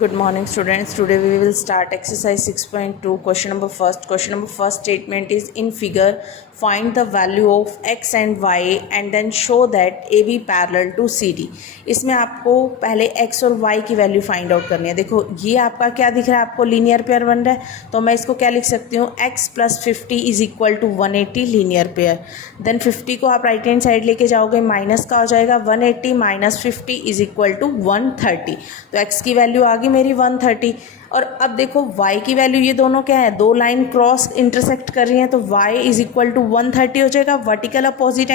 Good morning students. Today we will start exercise 6.2 question number first. Question number first statement is in figure find the value of x and y and then show that AB parallel to CD. इसमें आपको पहले x और y की value find out करनी है. देखो ये आपका क्या दिख रहा है, आपको लीनियर पेयर बन रहा है, तो मैं इसको क्या लिख सकती हूँ x plus 50 is equal to 180 linear pair. Then 50 को आप राइट हैंड साइड लेके जाओगे, माइनस का हो जाएगा 180 माइनस 50 इज इक्वल टू 130. तो x की वैल्यू आ गई मेरी 130. और अब देखो y की वैल्यू, ये दोनों क्या है, दो लाइन क्रॉस इंटरसेक्ट कर रही हैं, तो y इज इक्वल टू 130 हो जाएगा. वर्टिकल अपोजिट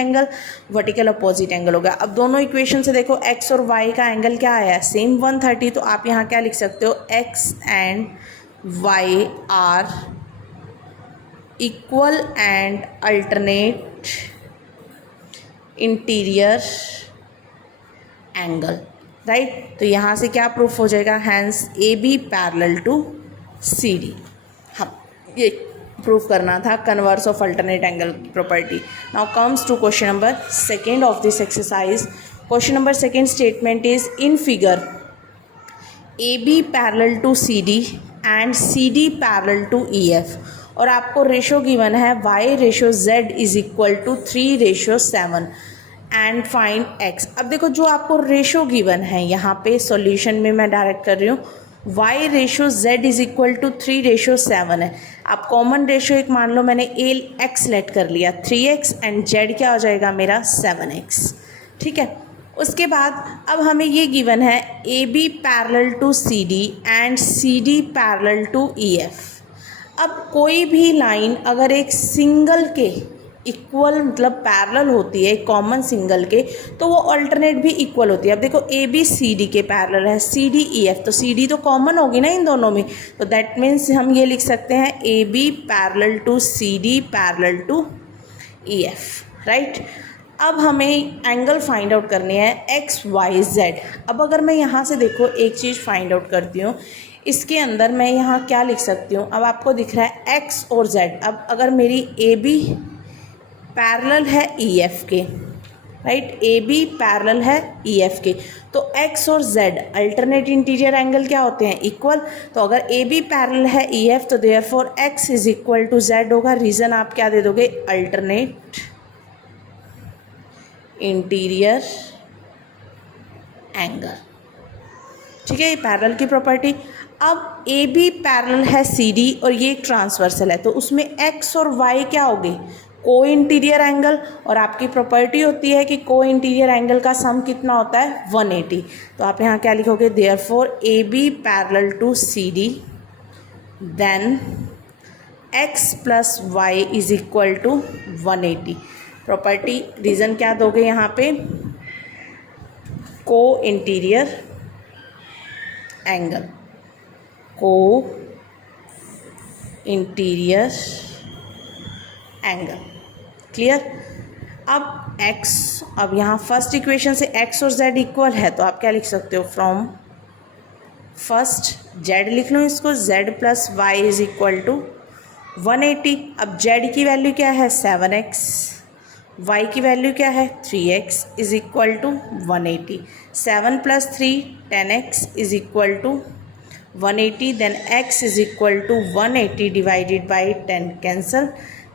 एंगल हो गया. अब दोनों इक्वेशन से देखो x और y का एंगल क्या आया है, सेम 130. तो आप यहाँ क्या लिख सकते हो, x and y are equal and alternate interior angle, right. तो यहाँ से क्या प्रूफ हो जाएगा, hence A B parallel to C D. हम ये प्रूफ करना था कन्वर्स ऑफ अल्टरनेट एंगल की property. Now comes to question number second of this exercise. Question number second statement is in figure A B parallel to C D and C D parallel to E F. और आपको ratio given है y ratio z is equal to 3:7 and find x. अब देखो जो आपको ratio given है, यहाँ पे सॉल्यूशन में मैं डायरेक्ट कर रही हूँ, y ratio z is equal to 3:7 है. आप कॉमन रेशो एक मान लो, मैंने x लेट कर लिया 3x एंड z क्या हो जाएगा मेरा 7x. ठीक है. उसके बाद अब हमें ये गिवन है A B parallel to C D and C D parallel to E F. अब कोई भी लाइन अगर एक सिंगल के इक्वल मतलब पैरेलल होती है, कॉमन सिंगल के, तो वो अल्टरनेट भी इक्वल होती है. अब देखो ए बी सी डी के पैरेलल है, सी डी ई एफ, तो सी डी तो कॉमन होगी ना इन दोनों में. तो दैट मीन्स हम ये लिख सकते हैं A B parallel to C D parallel to E F, right. अब हमें एंगल फाइंड आउट करनी है एक्स वाई जेड. अब अगर मैं यहाँ से देखो एक चीज़ फाइंड आउट करती हूँ, इसके अंदर मैं यहाँ क्या लिख सकती हूँ, अब आपको दिख रहा है x और z. अब अगर मेरी ए बी पैरेलल है ई एफ के, राइट, ए बी पैरेलल है ई एफ के, तो x और z अल्टरनेट इंटीरियर एंगल क्या होते हैं, इक्वल. तो अगर ए बी पैरेलल है ई एफ, तो therefore x is equal to z होगा. रीज़न आप क्या दे दोगे, अल्टरनेट इंटीरियर एंगल. ठीक है, ये पैरेलल की प्रॉपर्टी. अब ए बी पैरेलल है सी डी और ये एक ट्रांसवर्सल है, तो उसमें एक्स और वाई क्या हो गए, को इंटीरियर एंगल. और आपकी प्रॉपर्टी होती है कि को इंटीरियर एंगल का सम कितना होता है, 180. तो आप यहाँ क्या लिखोगे, therefore A B parallel to C D then X plus Y is equal to 180. Property reason क्या दोगे यहाँ पे, co interior angle, co interior angle. Clear. अब x, अब यहाँ फर्स्ट इक्वेशन से x और z इक्वल है, तो आप क्या लिख सकते हो, फ्रॉम फर्स्ट z लिख लो इसको, z plus Y is equal to 180. अब z की वैल्यू क्या है 7x, y की वैल्यू क्या है 3x is equal to 180. 7 plus 3 10x is equal to 180. Then x is equal to 180 divided by 10 cancel,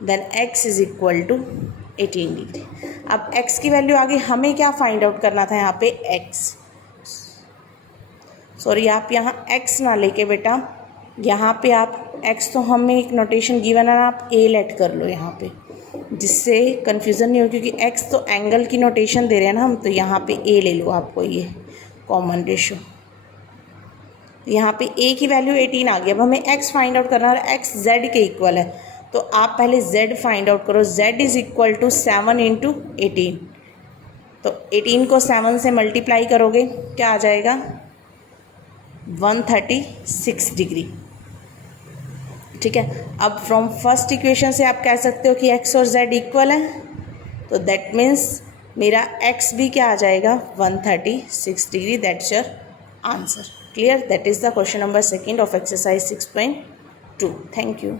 then x is equal to 18 degree. अब x की value आ गई. हमें क्या फाइंड आउट करना था यहाँ पे, x, सॉरी आप यहाँ x ना लेके बेटा, यहाँ पे आप x, तो हमें एक नोटेशन गिवन है, आप a लेट कर लो यहाँ पे, जिससे कन्फ्यूज़न नहीं हो, क्योंकि x तो एंगल की नोटेशन दे रहे हैं ना हम, तो यहाँ पे a ले लो आपको, ये कॉमन रेशो. यहाँ पे a की वैल्यू 18 आ गई. अब हमें x फाइंड आउट करना है, x z के इक्वल है, तो आप पहले z फाइंड आउट करो. z is equal to 7 into 18. तो 18 को 7 से मल्टीप्लाई करोगे, क्या आ जाएगा 136 डिग्री. ठीक है. अब फ्रॉम फर्स्ट इक्वेशन से आप कह सकते हो कि x और z इक्वल है, तो दैट मीन्स मेरा x भी क्या आ जाएगा 136 degree. That's your answer. Clear. That is the question number second of exercise 6.2. Thank you.